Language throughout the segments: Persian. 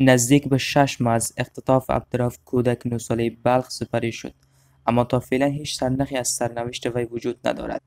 نزدیک به 6 ماه از اختطاف عبدالرؤف کودک 9 ساله بلخ سپری شد، اما تا فعلا هیچ سرنخی از سرنوشت وی وجود ندارد.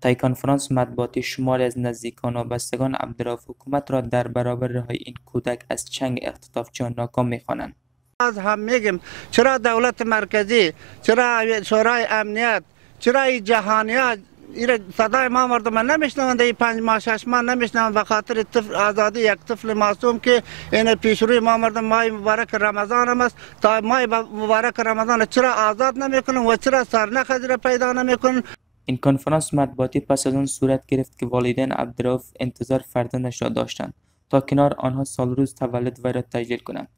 طی کنفرانس مطبوعاتی شماری از نزدیکان و بستگان عبدالرؤف حکومت را در برابر رهایی این کودک از چنگ اختطافچیان ناکام می‌خوانند. از هم میگیم چرا دولت مرکزی، چرا شورای امنیت، چرا جهانیت این صدای ما مردم نمیشنوند؟ این 5 ماه 6 ماه نمیشنوند به خاطر آزادی یک طفل معصوم که این پیشروی ما مردم ماه مبارک رمضان هم است. تا ماه مبارک رمضان چرا آزاد نمیکنن و چرا سرنخ از را پیدا نمیکنن؟ این کنفرانس مطبوعاتی پس از آن صورت گرفت که والدین عبدالرؤف انتظار فرزندش را داشتند تا کنار آنها سال روز تولد وی را تجلیل کنند،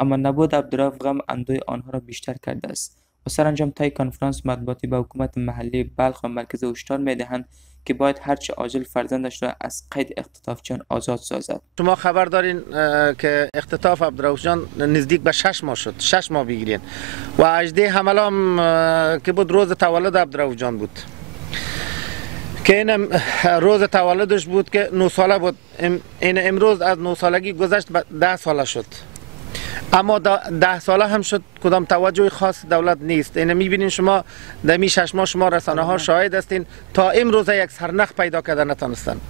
اما نبود عبدالرؤف غم اندوه آنها را بیشتر کرده است و سرانجام طی کنفرانس مطبوعاتی به حکومت محلی بلخ و مرکز هشدار می‌دهند که باید هرچه عاجل فرزندش را از قید اختطافچیان آزاد سازد. شما خبر دارین که اختطاف عبدالرؤف جان نزدیک به 6 ماه شد، 6 ماه بگیرین و اجده حمله که بود روز تولد عبدالرؤف جان بود که این روز تولدش بود که 9 ساله بود. این امروز از 9 سالگی گذشت به 10 ساله شد، اما 10 ساله هم شد کدام توجه خاص دولت نیست. این میبینین شما در می 6 ماه شما رسانه ها شاهد هستین تا امروز یک سرنخ پیدا کرده نتونستن.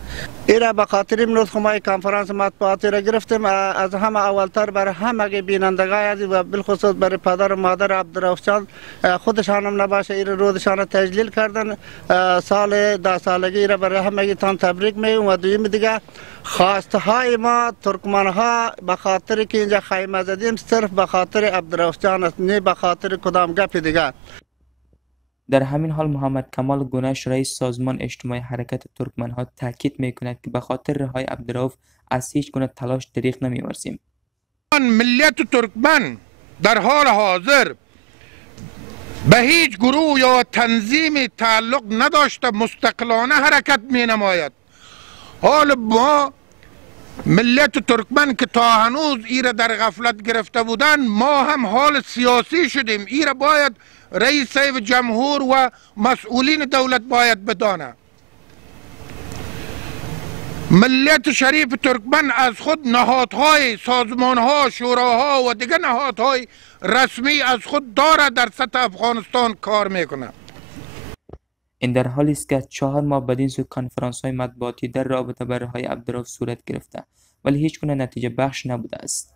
ایرا به خاطر امروز خمای کنفرانس مطبوعاتی را گرفتیم از همه اولتر برای همه بینندگان عزیز و بالخصوص برای پدر و مادر عبدالرؤف جان خودشان هم نباشه این روزشان تجلیل کردن سال 10 سالگی را برای همه تان تبریک میگم. و دویم دیگه خواسته های ما ترکمن ها به خاطر که اینجا خیمه زدیم صرف به خاطر عبدالرؤف جان است، نه به خاطر کدام گپ دیگه. در همین حال محمد کمال گنش رئیس سازمان اجتماعی حرکت ترکمنها تاکید می‌کند که به خاطر رهایی عبدالرؤف از هیچ گونه تلاش دریغ نمی‌ورزیم. ملت ترکمن در حال حاضر به هیچ گروه یا تنظیم تعلق نداشته، مستقلانه حرکت می‌نماید. حال ما ملت ترکمن که تا هنوز ایره در غفلت گرفته بودن، ما هم حال سیاسی شدیم. ایره باید رئیس جمهور و مسئولین دولت باید بدانه. ملت شریف ترکمن از خود نهادهای، سازمانها، شوراها و دیگر نهادهای رسمی از خود داره در سطح افغانستان کار میکنه. این در حالی است که 4 ماه بدین سو کنفرانس‌های مطبوعاتی در رابطه با رهایی عبدالرؤف صورت گرفته ولی هیچ گونه نتیجه بخش نبوده است.